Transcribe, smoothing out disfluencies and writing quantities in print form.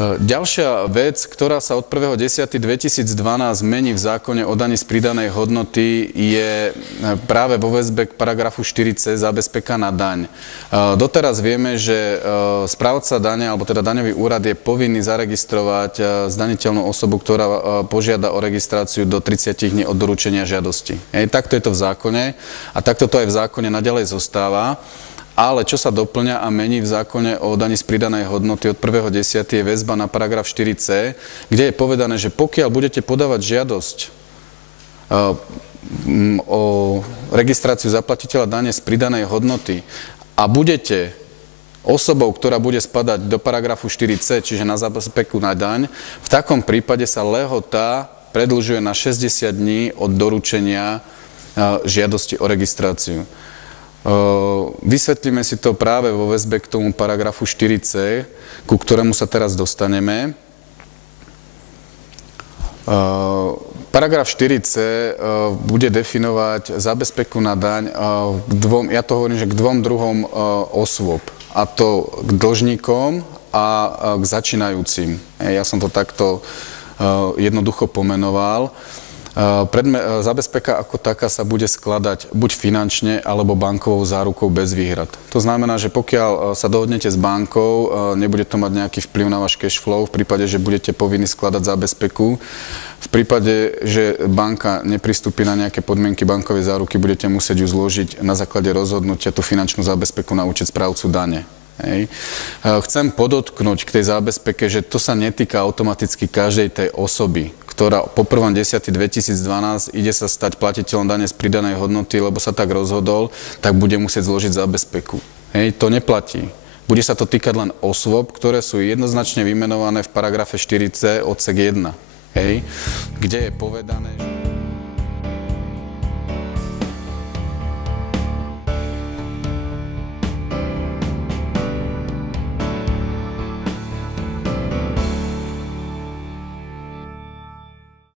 Ďalšia vec, ktorá sa od 1.10.2012 mení v zákone o dani z pridanej hodnoty, je práve vo väzbe k paragrafu 4c zábezpeka na daň. Doteraz vieme, že správca dane, alebo teda daňový úrad je povinný zaregistrovať zdaniteľnú osobu, ktorá požiada o registráciu do 30 dní od doručenia žiadosti. Takto je to v zákone a takto to aj v zákone naďalej zostáva. Ale čo sa doplňa a mení v zákone o daní z pridanej hodnoty od 1.10. je väzba na paragraf 4c, kde je povedané, že pokiaľ budete podávať žiadosť o registráciu zaplatiteľa dane z pridanej hodnoty a budete osobou, ktorá bude spadať do paragrafu 4c, čiže na zábezpeku na daň, v takom prípade sa lehota predĺžuje na 60 dní od doručenia žiadosti o registráciu. Vysvetlíme si to práve vo väzbe k tomu paragrafu 4c, ku ktorému sa teraz dostaneme. Paragraf 4c bude definovať zábezpeku na daň ja to hovorím, že k dvom druhom osôb, a to k dlžníkom a k začínajúcim. Ja som to takto jednoducho pomenoval. Zábezpeka ako taká sa bude skladať buď finančne, alebo bankovou zárukou bez výhrad. To znamená, že pokiaľ sa dohodnete s bankou, nebude to mať nejaký vplyv na váš cash flow v prípade, že budete povinni skladať zábezpeku. V prípade, že banka nepristúpi na nejaké podmienky bankovej záruky, budete musieť ju zložiť na základe rozhodnutia tú finančnú zábezpeku na účet správcu dane. Hej. Chcem podotknúť k tej zábezpeke, že to sa netýka automaticky každej tej osoby, ktorá po 1.10.2012 ide sa stať platiteľom dane z pridanej hodnoty, lebo sa tak rozhodol, tak bude musieť zložiť zábezpeku. Hej, to neplatí. Bude sa to týkať len osôb, ktoré sú jednoznačne vymenované v paragrafe 4c odsek 1, hej, kde je povedané, že